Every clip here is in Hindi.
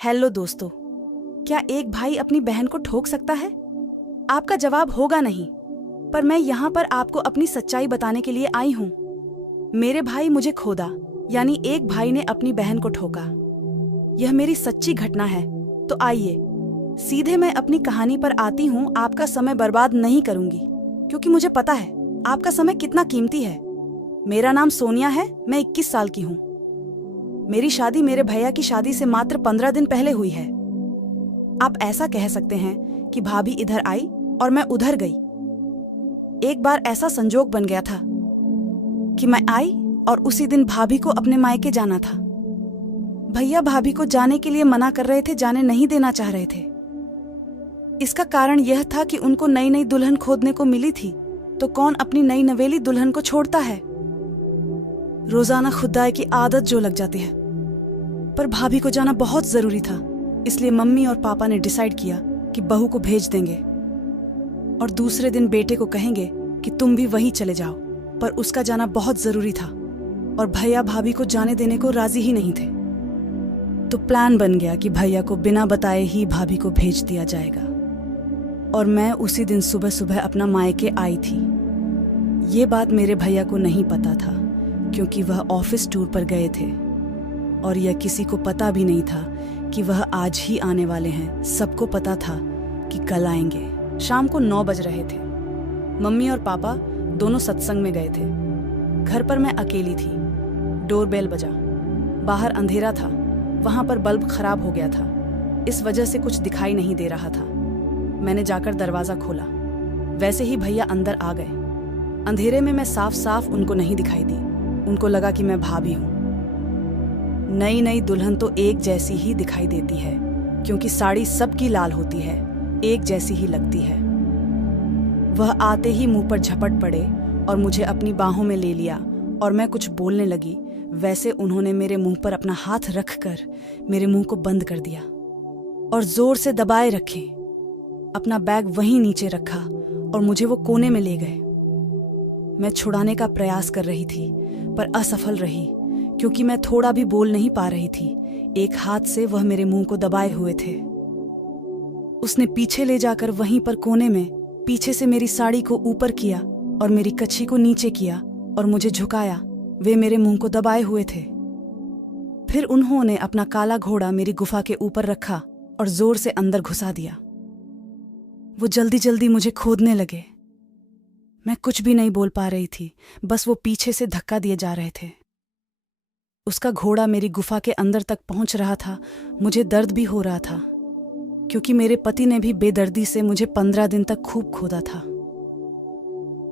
हेलो दोस्तों, क्या एक भाई अपनी बहन को ठोक सकता है? आपका जवाब होगा नहीं, पर मैं यहाँ पर आपको अपनी सच्चाई बताने के लिए आई हूँ। मेरे भाई मुझे खोदा, यानी एक भाई ने अपनी बहन को ठोका। यह मेरी सच्ची घटना है। तो आइए सीधे मैं अपनी कहानी पर आती हूँ। आपका समय बर्बाद नहीं करूंगी, क्योंकि मुझे पता है आपका समय कितना कीमती है। मेरा नाम सोनिया है, मैं 21 साल की हूँ। मेरी शादी मेरे भैया की शादी से मात्र 15 दिन पहले हुई है। आप ऐसा कह सकते हैं कि भाभी इधर आई और मैं उधर गई। एक बार ऐसा संजोग बन गया था कि मैं आई और उसी दिन भाभी को अपने मायके जाना था। भैया भाभी को जाने के लिए मना कर रहे थे, जाने नहीं देना चाह रहे थे। इसका कारण यह था कि उनको नई नई दुल्हन खोदने को मिली थी, तो कौन अपनी नई नवेली दुल्हन को छोड़ता है। रोजाना खुदाई की आदत जो लग जाती है। पर भाभी को जाना बहुत जरूरी था, इसलिए मम्मी और पापा ने डिसाइड किया कि बहू को भेज देंगे और दूसरे दिन बेटे को कहेंगे कि तुम भी वहीं चले जाओ। पर उसका जाना बहुत जरूरी था और भैया भाभी को जाने देने को राजी ही नहीं थे। तो प्लान बन गया कि भैया को बिना बताए ही भाभी को भेज दिया जाएगा। और मैं उसी दिन सुबह सुबह अपना मायके आई थी। ये बात मेरे भैया को नहीं पता था, क्योंकि वह ऑफिस टूर पर गए थे और यह किसी को पता भी नहीं था कि वह आज ही आने वाले हैं। सबको पता था कि कल आएंगे। शाम को 9 बज रहे थे। मम्मी और पापा दोनों सत्संग में गए थे। घर पर मैं अकेली थी। डोरबेल बजा। बाहर अंधेरा था, वहां पर बल्ब खराब हो गया था, इस वजह से कुछ दिखाई नहीं दे रहा था। मैंने जाकर दरवाजा खोला। वैसे ही भैया अंदर आ गए। अंधेरे में मैं साफ साफ उनको नहीं दिखाई दी। उनको लगा कि मैं भाभी हूं। नई नई दुल्हन तो एक जैसी ही दिखाई देती है, क्योंकि साड़ी सबकी लाल होती है, एक जैसी ही लगती है। वह आते ही मुंह पर झपट पड़े और मुझे अपनी बाहों में ले लिया और मैं कुछ बोलने लगी। वैसे उन्होंने मेरे मुंह पर अपना हाथ रखकर मेरे मुंह को बंद कर दिया और जोर से दबाए रखे। अपना बैग वहीं नीचे रखा और मुझे वो कोने में ले गए। मैं छुड़ाने का प्रयास कर रही थी, पर असफल रही, क्योंकि मैं थोड़ा भी बोल नहीं पा रही थी। एक हाथ से वह मेरे मुंह को दबाए हुए थे। उसने पीछे ले जाकर वहीं पर कोने में पीछे से मेरी साड़ी को ऊपर किया और मेरी कच्छी को नीचे किया और मुझे झुकाया। वे मेरे मुंह को दबाए हुए थे। फिर उन्होंने अपना काला घोड़ा मेरी गुफा के ऊपर रखा और जोर से अंदर घुसा दिया। वो जल्दी जल्दी मुझे खोदने लगे। मैं कुछ भी नहीं बोल पा रही थी, बस वो पीछे से धक्का दिए जा रहे थे। उसका घोड़ा मेरी गुफा के अंदर तक पहुंच रहा था। मुझे दर्द भी हो रहा था, क्योंकि मेरे पति ने भी बेदर्दी से मुझे 15 दिन तक खूब खोदा था।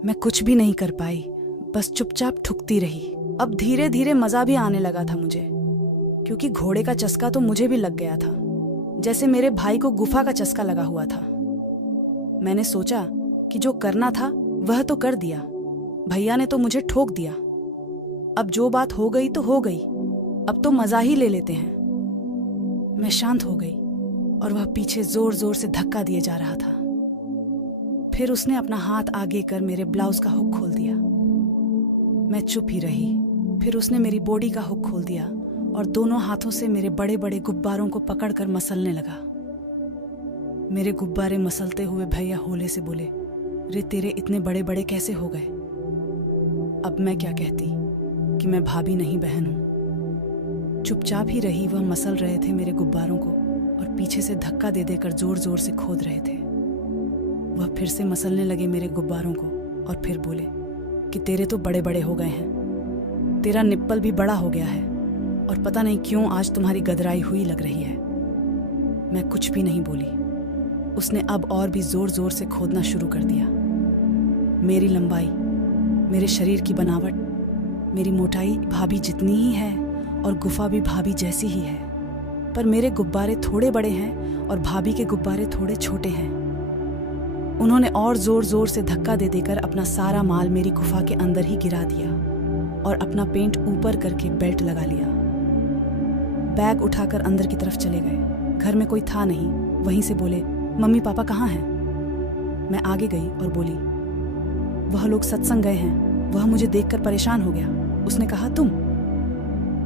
मैं कुछ भी नहीं कर पाई, बस चुपचाप ठुकती रही। अब धीरे धीरे मजा भी आने लगा था मुझे, क्योंकि घोड़े का चस्का तो मुझे भी लग गया था, जैसे मेरे भाई को गुफा का चस्का लगा हुआ था। मैंने सोचा कि जो करना था वह तो कर दिया। भैया ने तो मुझे ठोक दिया। अब जो बात हो गई तो हो गई, अब तो मजा ही ले लेते हैं। मैं शांत हो गई और वह पीछे जोर जोर से धक्का दिए जा रहा था। फिर उसने अपना हाथ आगे कर मेरे ब्लाउज का हुक खोल दिया। मैं चुप ही रही। फिर उसने मेरी बॉडी का हुक खोल दिया और दोनों हाथों से मेरे बड़े बड़े गुब्बारों को पकड़कर मसलने लगा। मेरे गुब्बारे मसलते हुए भैया होले से बोले, रे तेरे इतने बड़े बड़े कैसे हो गए? अब मैं क्या कहती कि मैं भाभी नहीं बहन हूं। चुपचाप ही रही। वह मसल रहे थे मेरे गुब्बारों को और पीछे से धक्का दे देकर जोर जोर से खोद रहे थे। वह फिर से मसलने लगे मेरे गुब्बारों को और फिर बोले कि तेरे तो बड़े बड़े हो गए हैं, तेरा निप्पल भी बड़ा हो गया है और पता नहीं क्यों आज तुम्हारी गदराई हुई लग रही है। मैं कुछ भी नहीं बोली। उसने अब और भी जोर जोर से खोदना शुरू कर दिया। मेरी लंबाई, मेरे शरीर की बनावट, मेरी मोटाई भाभी जितनी ही है और गुफा भी भाभी जैसी ही है, पर मेरे गुब्बारे थोड़े बड़े हैं और भाभी के गुब्बारे थोड़े छोटे हैं। उन्होंने और जोर जोर से धक्का दे देकर अपना सारा माल मेरी गुफा के अंदर ही गिरा दिया और अपना पेंट ऊपर करके बेल्ट लगा लिया। बैग उठाकर अंदर की तरफ चले गए। घर में कोई था नहीं। वहीं से बोले, मम्मी पापा कहाँ हैं? मैं आगे गई और बोली, वह लोग सत्संग गए हैं। वह मुझे देखकर परेशान हो गया। उसने कहा, तुम?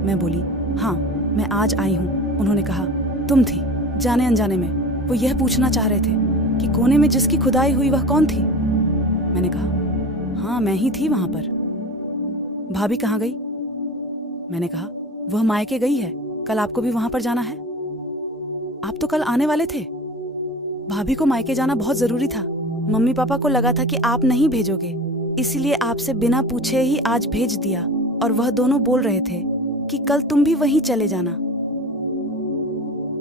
मैं बोली, हाँ मैं आज आई हूँ। उन्होंने कहा, तुम थी। जाने अनजाने में वो यह पूछना चाह रहे थे कि कोने में जिसकी खुदाई हुई वह कौन थी। मैंने कहा, हाँ मैं ही थी वहां पर। भाभी कहाँ गई? मैंने कहा, वह मायके गई है, कल आपको भी वहां पर जाना है। आप तो कल आने वाले थे। भाभी को मायके जाना बहुत जरूरी था। मम्मी पापा को लगा था कि आप नहीं भेजोगे, इसलिए आपसे बिना पूछे ही आज भेज दिया। और वह दोनों बोल रहे थे कि कल तुम भी वहीं चले जाना।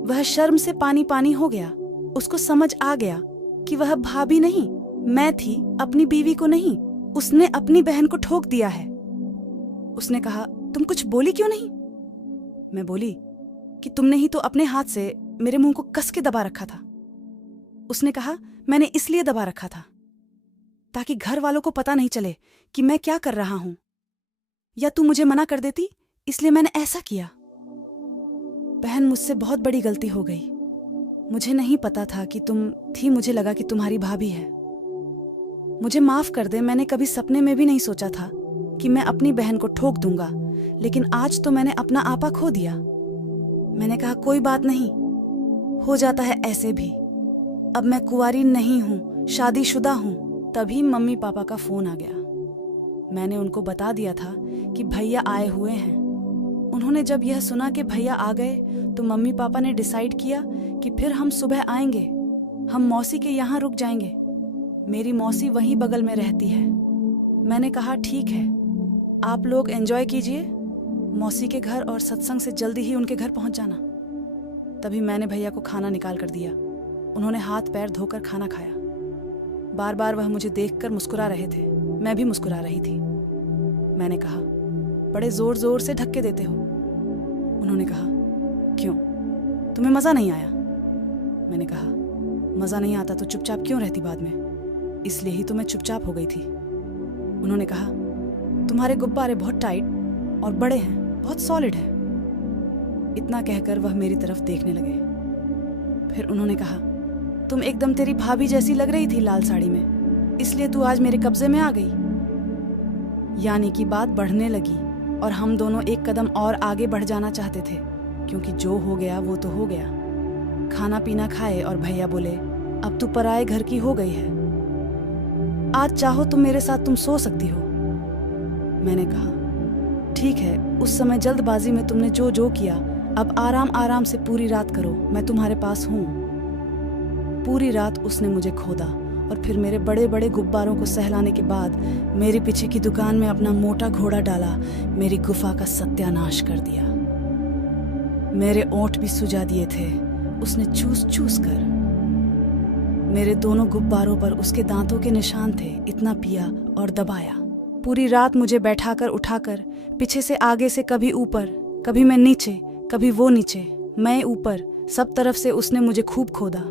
वह शर्म से पानी पानी हो गया। उसको समझ आ गया कि वह भाभी नहीं, मैं थी, अपनी बीवी को नहीं। उसने अपनी बहन को ठोक दिया है। उसने कहा, तुम कुछ बोली क्यों नहीं? मैं बोली कि तुमने ही तो अपने हाथ से मेरे मुंह को कस के दबा रखा था। उसने कहा, मैंने इसलिए दबा रखा था ताकि घर वालों को पता नहीं चले कि मैं क्या कर रहा हूं, या तू मुझे मना कर देती, इसलिए मैंने ऐसा किया। बहन, मुझसे बहुत बड़ी गलती हो गई। मुझे नहीं पता था कि तुम थी, मुझे लगा कि तुम्हारी भाभी है। मुझे माफ कर दे, मैंने कभी सपने में भी नहीं सोचा था कि मैं अपनी बहन को ठोक दूंगा, लेकिन आज तो मैंने अपना आपा खो दिया। मैंने कहा, कोई बात नहीं, हो जाता है ऐसे भी। अब मैं कुंवारी नहीं हूं, शादीशुदा हूं। तभी मम्मी पापा का फोन आ गया। मैंने उनको बता दिया था कि भैया आए हुए हैं। उन्होंने जब यह सुना कि भैया आ गए तो मम्मी पापा ने डिसाइड किया कि फिर हम सुबह आएंगे, हम मौसी के यहाँ रुक जाएंगे। मेरी मौसी वहीं बगल में रहती है। मैंने कहा, ठीक है, आप लोग एंजॉय कीजिए मौसी के घर, और सत्संग से जल्दी ही उनके घर पहुंच जाना। तभी मैंने भैया को खाना निकाल कर दिया। उन्होंने हाथ पैर धोकर खाना खाया। बार बार वह मुझे देखकर मुस्कुरा रहे थे, मैं भी मुस्कुरा रही थी। मैंने कहा, बड़े जोर जोर से धक्के देते हो। उन्होंने कहा, क्यों, तुम्हें मजा नहीं आया? मैंने कहा, मजा नहीं आता तो चुपचाप क्यों रहती बाद में? इसलिए ही तो मैं चुपचाप हो गई थी। उन्होंने कहा, तुम्हारे गुब्बारे बहुत टाइट और बड़े हैं, बहुत सॉलिड हैं। इतना कहकर वह मेरी तरफ देखने लगे। फिर उन्होंने कहा, तुम एकदम तेरी भाभी जैसी लग रही थी लाल साड़ी में, इसलिए तू आज मेरे कब्जे में आ गई। यानी कि बात बढ़ने लगी और हम दोनों एक कदम और आगे बढ़ जाना चाहते थे, क्योंकि जो हो गया वो तो हो गया। खाना पीना खाए और भैया बोले, अब तू पराए घर की हो गई है, आज चाहो तो मेरे साथ तुम सो सकती हो। मैंने कहा, ठीक है, उस समय जल्दबाजी में तुमने जो जो किया, अब आराम आराम से पूरी रात करो, मैं तुम्हारे पास हूं। पूरी रात उसने मुझे खोदा और फिर मेरे बड़े बड़े गुब्बारों को सहलाने के बाद मेरे पीछे की दुकान में अपना मोटा घोड़ा डाला, मेरी गुफा का सत्यानाश कर दिया। मेरे ओंठ भी सुजा दिए थे उसने चूस चूस कर। मेरे दोनों गुब्बारों पर उसके दांतों के निशान थे। इतना पिया और दबाया। पूरी रात मुझे बैठाकर उठाकर पीछे से आगे से कभी ऊपर, कभी मैं नीचे, कभी वो नीचे, मैं ऊपर, सब तरफ से उसने मुझे खूब खोदा।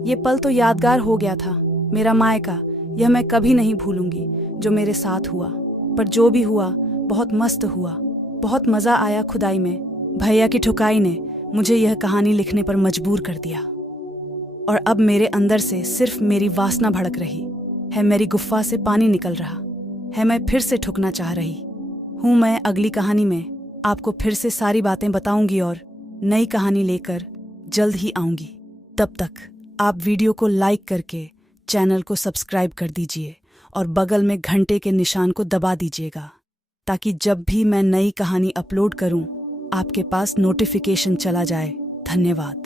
ये पल तो यादगार हो गया था मेरा मायका, यह मैं कभी नहीं भूलूंगी जो मेरे साथ हुआ। पर जो भी हुआ बहुत मस्त हुआ, बहुत मजा आया खुदाई में। भैया की ठुकाई ने मुझे यह कहानी लिखने पर मजबूर कर दिया और अब मेरे अंदर से सिर्फ मेरी वासना भड़क रही है, मेरी गुफ्फा से पानी निकल रहा है, मैं फिर से ठुकना चाह रही हूँ। मैं अगली कहानी में आपको फिर से सारी बातें बताऊंगी और नई कहानी लेकर जल्द ही आऊंगी। तब तक आप वीडियो को लाइक करके चैनल को सब्सक्राइब कर दीजिए और बगल में घंटे के निशान को दबा दीजिएगा, ताकि जब भी मैं नई कहानी अपलोड करूं आपके पास नोटिफिकेशन चला जाए। धन्यवाद।